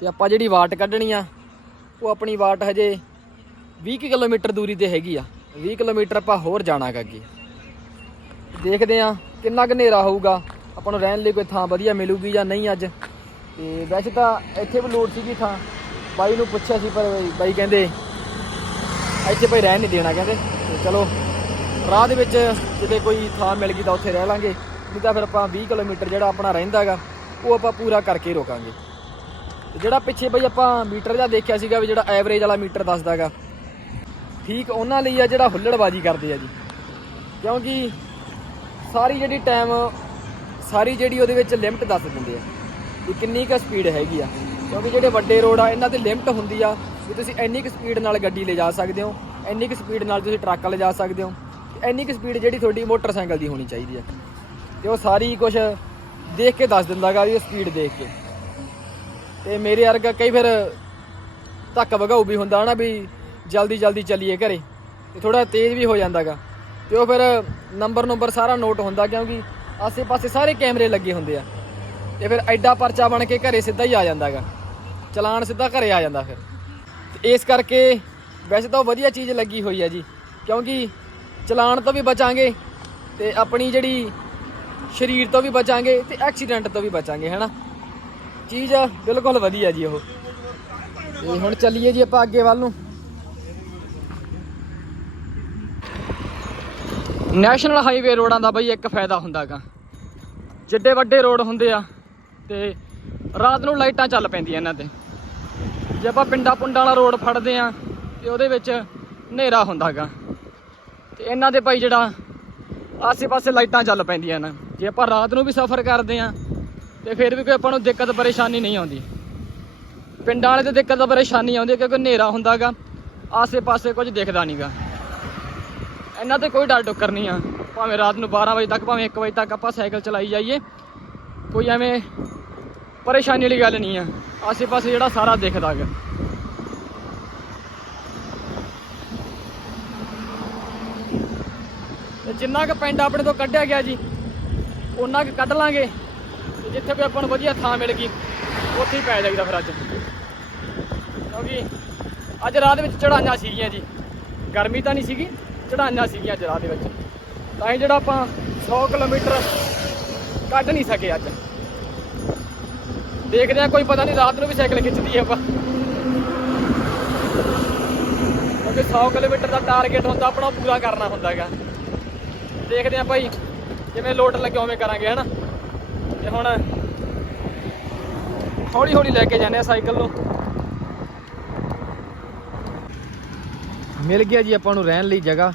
ਤੇ ਆਪਾਂ ਜਿਹੜੀ ਵਾਟ ਕੱਢਣੀ ਆ, ਉਹ ਆਪਣੀ ਵਾਟ ਹਜੇ 20 ਕੁ ਕਿਲੋਮੀਟਰ ਦੂਰੀ ਤੇ ਹੈਗੀ ਆ। 20 ਕਿਲੋਮੀਟਰ ਆਪਾਂ ਹੋਰ ਜਾਣਾਗਾ ਅੱਗੇ। ਦੇਖਦੇ ਆ ਕਿੰਨਾ ਕੁ ਹਨੇਰਾ ਹੋਊਗਾ। ਆਪਾਂ ਨੂੰ ਰਹਿਣ ਲਈ ਕੋਈ ਥਾਂ ਵਧੀਆ ਮਿਲੂਗੀ ਜਾਂ ਨਹੀਂ ਅੱਜ। ਤੇ ਵੈਸੇ ਤਾਂ ਇੱਥੇ ਵੀ ਲੋੜ ਸੀਗੀ ਥਾਂ। ਬਾਈ ਨੂੰ ਪੁੱਛਿਆ ਸੀ, ਪਰ ਬਾਈ ਕਹਿੰਦੇ ਇੱਥੇ ਭਾਈ ਰਹਿਣ ਨਹੀਂ ਦੇਣਾ, ਕਹਿੰਦੇ। ਤੇ ਚਲੋ ਰਾਹ ਦੇ ਵਿੱਚ ਜਿੱਦੇ ਕੋਈ ਥਾਂ ਮਿਲ ਗਈ ਤਾਂ ਉੱਥੇ ਰਹਿ ਲਾਂਗੇ। ਨਹੀਂ ਤਾਂ ਫਿਰ ਆਪਾਂ 20 ਕਿਲੋਮੀਟਰ ਜਿਹੜਾ ਆਪਣਾ ਰਹਿੰਦਾ ਰਹਿੰਦਾਗਾ ਉਹ ਆਪਾਂ ਪੂਰਾ ਕਰਕੇ ਰੋਕਾਂਗੇ। ਤੇ ਜਿਹੜਾ ਪਿੱਛੇ ਬਈ ਆਪਾਂ ਮੀਟਰ ਦਾ ਦੇਖਿਆ ਸੀਗਾ ਵੀ ਜਿਹੜਾ ਐਵਰੇਜ ਵਾਲਾ ਮੀਟਰ ਦੱਸਦਾ ਦੱਸਦਾਗਾ ਠੀਕ ਉਹਨਾਂ ਲਈ ਆ ਜਿਹੜਾ ਹੁੱਲੜਬਾਜੀ ਕਰਦੇ ਆ ਜੀ। ਕਿਉਂਕਿ ਸਾਰੀ ਜਿਹੜੀ ਟਾਈਮ ਸਾਰੀ ਜਿਹੜੀ ਉਹਦੇ ਵਿੱਚ ਲਿਮਟ ਦੱਸ ਦਿੰਦੇ ਆ ਵੀ ਕਿੰਨੀ ਕੁ ਸਪੀਡ ਹੈਗੀ ਆ। ਕਿਉਂਕਿ ਜਿਹੜੇ ਵੱਡੇ ਰੋਡ ਆ, ਇਹਨਾਂ ਤੇ ਲਿਮਟ ਹੁੰਦੀ ਆ ਵੀ ਤੁਸੀਂ ਇੰਨੀ ਕੁ ਸਪੀਡ ਨਾਲ ਗੱਡੀ ਲਿਜਾ ਸਕਦੇ ਹੋ, ਇੰਨੀ ਕੁ ਸਪੀਡ ਨਾਲ ਤੁਸੀਂ ਟਰੱਕ ਲਿਜਾ ਸਕਦੇ ਹੋ। ਇੰਨੀ ਕੁ ਸਪੀਡ ਜਿਹੜੀ ਤੁਹਾਡੀ ਮੋਟਰਸਾਈਕਲ ਦੀ ਹੋਣੀ ਚਾਹੀਦੀ ਹੈ ਤੇ ਉਹ ਸਾਰੀ ਕੁਝ ਦੇਖ ਕੇ ਦੱਸ ਦਿੰਦਾਗਾ ਵੀ ਸਪੀਡ ਦੇਖ ਕੇ। ਤੇ ਮੇਰੇ ਵਰਗਾ ਕਈ ਫਿਰ ਧੱਕ ਵਗਾਊ ਵੀ ਹੁੰਦਾ ਹਨਾ ਵੀ ਜਲਦੀ ਜਲਦੀ ਚੱਲੀਏ ਘਰੇ। ਤੇ ਥੋੜਾ ਤੇਜ਼ ਵੀ ਹੋ ਜਾਂਦਾਗਾ ਤੇ ਉਹ ਫਿਰ ਨੰਬਰ ਨੰਬਰ ਸਾਰਾ ਨੋਟ ਹੁੰਦਾ ਕਿਉਂਕਿ ਆਸੇ-ਪਾਸੇ ਸਾਰੇ ਕੈਮਰੇ ਲੱਗੇ ਹੁੰਦੇ ਆ। ਤੇ ਫਿਰ ਐਡਾ ਪਰਚਾ ਬਣ ਕੇ ਘਰੇ ਸਿੱਧਾ ਹੀ ਆ ਜਾਂਦਾਗਾ ਚਲਾਨ ਸਿੱਧਾ ਘਰੇ ਆ ਜਾਂਦਾ ਫਿਰ। ਤੇ ਇਸ ਕਰਕੇ ਵੈਸੇ ਤਾਂ ਉਹ ਵਧੀਆ ਚੀਜ਼ ਲੱਗੀ ਹੋਈ ਹੈ ਜੀ। ਕਿਉਂਕਿ ਚਲਾਨ ਤੋਂ ਵੀ ਬਚਾਂਗੇ ਤੇ ਆਪਣੀ ਜਿਹੜੀ ਸਰੀਰ ਤੋਂ ਵੀ ਬਚਾਂਗੇ ਤੇ ਐਕਸੀਡੈਂਟ ਤੋਂ ਵੀ ਬਚਾਂਗੇ, ਹੈਨਾ? ਚੀਜ਼ ਆ ਬਿਲਕੁਲ ਵਧੀਆ ਜੀ ਉਹ। ਤੇ ਹੁਣ ਚੱਲੀਏ ਜੀ ਆਪਾਂ ਅੱਗੇ ਵੱਲ ਨੂੰ। ਨੈਸ਼ਨਲ ਹਾਈਵੇ ਰੋਡਾਂ ਦਾ ਬਈ ਇੱਕ ਫਾਇਦਾ ਹੁੰਦਾਗਾ। ਜਿੱਡੇ ਵੱਡੇ ਰੋਡ ਹੁੰਦੇ ਆ ਤੇ ਰਾਤ ਨੂੰ ਲਾਈਟਾਂ ਚੱਲ ਪੈਂਦੀਆਂ ਇਹਨਾਂ ਤੇ। ਜੇ ਆਪਾਂ ਪਿੰਡਾਂ ਪੁੰਡਾਂ ਵਾਲਾ ਰੋਡ ਫੜਦੇ ਆ ਤੇ ਉਹਦੇ ਵਿੱਚ ਹਨੇਰਾ ਹੁੰਦਾਗਾ। ਤੇ ਇਹਨਾਂ ਦੇ ਭਾਈ ਜਿਹੜਾ ਆਸੇ-ਪਾਸੇ ਲਾਈਟਾਂ ਚੱਲ ਪੈਂਦੀਆਂ ਨੇ। ਜੇ ਆਪਾਂ ਰਾਤ ਨੂੰ ਵੀ ਸਫ਼ਰ ਕਰਦੇ ਆ ਤੇ ਫਿਰ ਵੀ ਕੋਈ ਆਪਾਂ ਨੂੰ ਦਿੱਕਤ ਪਰੇਸ਼ਾਨੀ ਨਹੀਂ ਆਉਂਦੀ। ਪਿੰਡਾਂ ਵਾਲੇ ਤੇ ਦਿੱਕਤ ਪਰੇਸ਼ਾਨੀ ਆਉਂਦੀ ਕਿਉਂਕਿ ਹਨੇਰਾ ਹੁੰਦਾਗਾ, ਆਸੇ-ਪਾਸੇ ਕੁਝ ਦਿਖਦਾ ਨਹੀਂਗਾ ਇਹਨਾਂ ਤੇ ਕੋਈ ਡਰ ਟੁੱਕਰ ਨਹੀਂ ਆ। ਭਾਵੇਂ ਰਾਤ ਨੂੰ 12 ਵਜੇ ਤੱਕ, ਭਾਵੇਂ 1 ਵਜੇ ਤੱਕ ਆਪਾਂ ਸਾਈਕਲ ਚਲਾਈ ਜਾਈਏ, ਕੋਈ ਐਵੇਂ ਪਰੇਸ਼ਾਨੀ ਵਾਲੀ ਗੱਲ ਨਹੀਂ ਆ। ਆਸੇ ਪਾਸੇ ਜਿਹੜਾ ਸਾਰਾ ਦਿਖਦਾ ਹੈਗਾ ਤੇ ਜਿੰਨਾ ਕੁ ਪਿੰਡ ਆਪਣੇ ਤੋਂ ਕੱਢਿਆ ਗਿਆ ਜੀ ਉਹਨਾਂ ਕੁ ਕੱਢ ਲਾਂਗੇ ਤੇ ਜਿੱਥੇ ਕੋਈ ਆਪਾਂ ਨੂੰ ਵਧੀਆ ਥਾਂ ਮਿਲ ਗਈ, ਉੱਥੇ ਹੀ ਪੈ ਜਾਈਦਾ ਫਿਰ ਅੱਜ। ਕਿਉਂਕਿ ਅੱਜ ਰਾਹ ਦੇ ਵਿੱਚ ਚੜਾਈਆਂ ਸੀਗੀਆਂ ਜੀ, ਗਰਮੀ ਤਾਂ ਨਹੀਂ ਸੀਗੀ ਚੜਾਈਆਂ ਸੀਗੀਆਂ ਅੱਜ ਰਾਹ ਦੇ ਵਿੱਚ। ਤਾਂ ਹੀ ਜਿਹੜਾ ਆਪਾਂ 100 ਕਿਲੋਮੀਟਰ ਕੱਢ ਨਹੀਂ ਸਕੇ ਅੱਜ। ਦੇਖਦੇ ਆ ਕੋਈ ਪਤਾ ਨਹੀਂ ਰਾਤ ਨੂੰ ਵੀ ਸਾਈਕਲ ਖਿੱਚਦੀ ਆਪਾਂ। ਕਿਉਂਕਿ 100 ਕਿਲੋਮੀਟਰ ਦਾ ਟਾਰਗੇਟ ਹੁੰਦਾ, ਆਪਣਾ ਪੂਰਾ ਕਰਨਾ ਹੁੰਦਾ ਹੈਗਾ। ਦੇਖਦੇ ਆ ਭਾਈ ਜਿਵੇਂ ਲੋਟ ਲੱਗੇ ਉਵੇਂ ਕਰਾਂਗੇ, ਹਨਾ? ਤੇ ਹੁਣ ਹੌਲੀ ਹੌਲੀ ਲੈ ਕੇ ਜਾਂਦੇ ਆ ਸਾਈਕਲ ਨੂੰ। ਮਿਲ ਗਿਆ ਜੀ ਆਪਾਂ ਨੂੰ ਰਹਿਣ ਲਈ ਜਗ੍ਹਾ।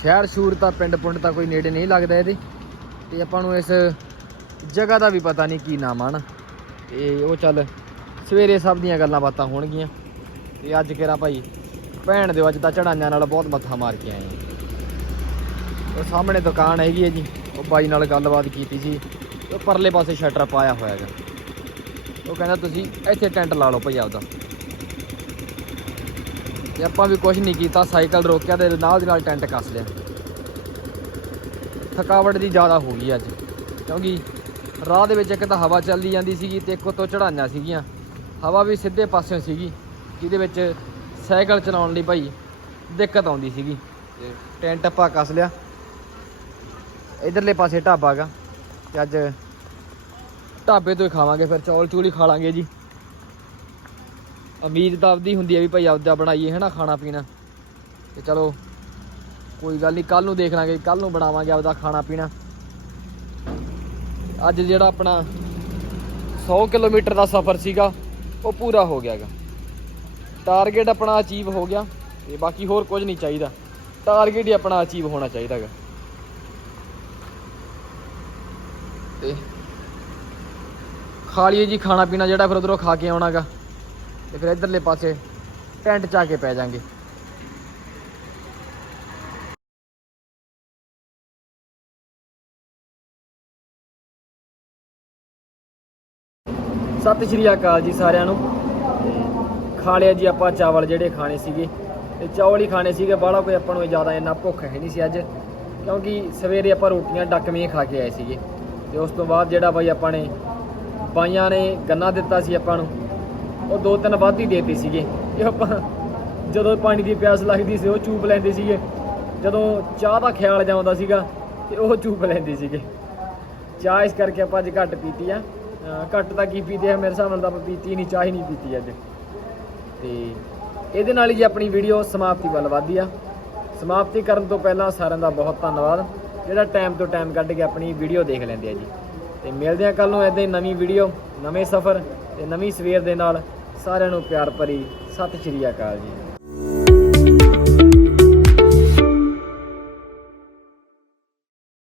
ਸ਼ਹਿਰ ਸ਼ੂਰ ਤਾਂ ਪਿੰਡ ਪੁੰਡ ਤਾਂ ਕੋਈ ਨੇੜੇ ਨਹੀਂ ਲੱਗਦਾ ਇਹਦੇ। ਤੇ ਆਪਾਂ ਨੂੰ ਇਸ ਜਗ੍ਹਾ ਦਾ ਵੀ ਪਤਾ ਨਹੀਂ ਕੀ ਨਾਮ ਆ ਨਾ ਤੇ ਉਹ ਚੱਲ, ਸਵੇਰੇ ਸਭ ਦੀਆਂ ਗੱਲਾਂ ਬਾਤਾਂ ਹੋਣਗੀਆਂ। ਤੇ ਅੱਜ ਕਿਹੜਾ ਭਾਈ, ਭੈਣ ਦੇ ਅੱਜ ਤਾਂ ਚੜਾਈਆਂ ਨਾਲ ਬਹੁਤ ਮੱਥਾ ਮਾਰ ਕੇ ਆਏ ਆ। ਉਹ ਸਾਹਮਣੇ ਦੁਕਾਨ ਹੈਗੀ ਹੈ ਜੀ। ਉਹ ਬਾਈ ਨਾਲ ਗੱਲਬਾਤ ਕੀਤੀ ਸੀ। ਉਹ ਪਰਲੇ ਪਾਸੇ ਸ਼ਟਰ ਪਾਇਆ ਹੋਇਆ ਹੈਗਾ। ਉਹ ਕਹਿੰਦਾ, ਤੁਸੀਂ ਇੱਥੇ ਟੈਂਟ ਲਾ ਲਓ ਭਾਈ ਆਪਦਾ। ਤੇ ਆਪਾਂ ਵੀ ਕੁਝ ਨਹੀਂ ਕੀਤਾ। ਸਾਈਕਲ ਰੋਕਿਆ ਤੇ ਨਾਲ ਦੀ ਨਾਲ ਟੈਂਟ ਕੱਸ ਲਿਆ। ਥਕਾਵਟ ਦੀ ਜ਼ਿਆਦਾ ਹੋ ਗਈ ਅੱਜ। ਕਿਉਂਕਿ ਰਾਹ ਦੇ ਵਿੱਚ ਇੱਕ ਤਾਂ ਹਵਾ ਚੱਲਦੀ ਜਾਂਦੀ ਸੀਗੀ ਤੇ ਇੱਕ ਉੱਤੋਂ ਚੜਾਈਆਂ ਸੀਗੀਆਂ। ਹਵਾ ਵੀ ਸਿੱਧੇ ਪਾਸਿਓਂ ਸੀਗੀ, ਜਿਹਦੇ ਵਿੱਚ ਸਾਈਕਲ ਚਲਾਉਣ ਲਈ ਭਾਈ ਦਿੱਕਤ ਆਉਂਦੀ ਸੀਗੀ। ਤੇ ਟੈਂਟ ਆਪਾਂ ਕੱਸ ਲਿਆ। ਇਧਰਲੇ ਪਾਸੇ ਢਾਬਾ ਹੈਗਾ ਤੇ ਅੱਜ ਢਾਬੇ ਤੋਂ ਹੀ ਖਾਵਾਂਗੇ ਫਿਰ, ਚੌਲ ਚੂਲੀ ਖਾ ਲਾਂਗੇ ਜੀ। ਉਮੀਦ ਤਾਂ ਆਪਦੀ ਹੁੰਦੀ ਹੈ ਵੀ ਭਾਈ ਆਪਦਾ ਬਣਾਈਏ, ਹੈ ਨਾ, ਖਾਣਾ ਪੀਣਾ। ਤੇ ਚਲੋ, ਕੋਈ ਗੱਲ ਨਹੀਂ ਕੱਲ ਨੂੰ ਦੇਖ ਲਾਂਗੇ ਕੱਲ ਨੂੰ ਬਣਾਵਾਂਗੇ ਆਪਦਾ ਖਾਣਾ ਪੀਣਾ। ਅੱਜ ਜਿਹੜਾ ਆਪਣਾ 100 ਕਿਲੋਮੀਟਰ ਦਾ ਸਫ਼ਰ ਸੀਗਾ, ਉਹ ਪੂਰਾ ਹੋ ਗਿਆ ਹੈਗਾ ਟਾਰਗੇਟ ਆਪਣਾ ਅਚੀਵ ਹੋ ਗਿਆ ਤੇ ਬਾਕੀ ਹੋਰ ਕੁਝ ਨਹੀਂ ਚਾਹੀਦਾ। ਟਾਰਗੇਟ ਹੀ ਆਪਣਾ ਅਚੀਵ ਹੋਣਾ ਚਾਹੀਦਾ ਹੈਗਾ ਤੇ ਖਾ ਲਈਏ ਜੀ ਖਾਣਾ ਪੀਣਾ ਜਿਹੜਾ ਫਿਰ ਉਧਰੋਂ ਖਾ ਕੇ ਆਉਣਾਗਾ ਤੇ ਫਿਰ ਇਧਰਲੇ ਪਾਸੇ ਟੈਂਟ ਚਾ ਕੇ ਪੈ ਜਾਾਂਗੇ। ਸਤਿ ਸ਼੍ਰੀ ਅਕਾਲ ਜੀ ਸਾਰਿਆਂ ਨੂੰ। ਖਾ ਲਿਆ ਜੀ ਆਪਾਂ ਚਾਵਲ ਜਿਹੜੇ ਖਾਣੇ ਸੀਗੇ। ਤੇ ਚਾਵਲ ਹੀ ਖਾਣੇ ਸੀਗੇ, ਬਾਹਲਾ ਕੋਈ ਆਪਾਂ ਨੂੰ ਜ਼ਿਆਦਾ ਇੰਨਾ ਭੁੱਖ ਹੈ ਨਹੀਂ ਸੀ ਅੱਜ। ਕਿਉਂਕਿ ਸਵੇਰੇ ਆਪਾਂ ਰੋਟੀਆਂ ਡੱਕਵੀਆਂ ਖਾ ਕੇ ਆਏ ਸੀਗੇ। ਤੇ ਉਸ ਤੋਂ ਬਾਅਦ ਜਿਹੜਾ ਬਾਈ ਆਪਾਂ ਨੇ ਬਾਈਆਂ ਨੇ ਗੰਨਾ ਦਿੱਤਾ ਸੀ ਆਪਾਂ ਨੂੰ, ਉਹ ਦੋ ਤਿੰਨ ਵੱਧ ਹੀ ਦੇਤੇ ਸੀਗੇ। ਇਹ ਆਪਾਂ ਜਦੋਂ ਪਾਣੀ ਦੀ ਪਿਆਸ ਲੱਗਦੀ ਸੀ, ਉਹ ਚੂਪ ਲੈਂਦੇ ਸੀਗੇ। ਜਦੋਂ ਚਾਹ ਦਾ ਖਿਆਲ ਜਾਂਦਾ ਸੀਗਾ, ਤੇ ਉਹ ਚੂਪ ਲੈਂਦੇ ਸੀਗੇ। ਚਾਹ ਇਸ ਕਰਕੇ ਆਪਾਂ ਅੱਜ ਘੱਟ ਪੀਤੀ ਆ। ਘੱਟ ਤਾਂ ਕੀ ਪੀਤੇ ਆ, ਮੇਰੇ ਹਿਸਾਬ ਨਾਲ ਤਾਂ ਆਪਾਂ ਪੀਤੀ ਨਹੀਂ, ਚਾਹ ਹੀ ਨਹੀਂ ਪੀਤੀ ਅੱਜ। ਤੇ ਇਹਦੇ ਨਾਲ ਹੀ ਜੀ ਆਪਣੀ ਵੀਡੀਓ ਸਮਾਪਤੀ ਵੱਲ ਵਧਦੀ ਆ। ਸਮਾਪਤੀ ਕਰਨ ਤੋਂ ਪਹਿਲਾਂ ਸਾਰਿਆਂ ਦਾ ਬਹੁਤ ਧੰਨਵਾਦ। ਜਿਹੜਾ ਟਾਈਮ ਤੋਂ ਟਾਈਮ ਕੱਢ ਕੇ ਆਪਣੀ ਵੀਡੀਓ ਦੇਖ ਲੈਂਦੇ ਆ ਜੀ। ਤੇ ਮਿਲਦੇ ਆ ਕੱਲ ਨੂੰ ਇਦਾਂ ਹੀ ਨਵੀਂ ਵੀਡੀਓ ਨਵੇਂ ਸਫ਼ਰ ਤੇ ਨਵੀਂ ਸਵੇਰ ਦੇ ਨਾਲ ਸਾਰਿਆਂ ਨੂੰ ਪਿਆਰ ਭਰੀ ਸਤਿ ਸ਼੍ਰੀ ਅਕਾਲ ਜੀ।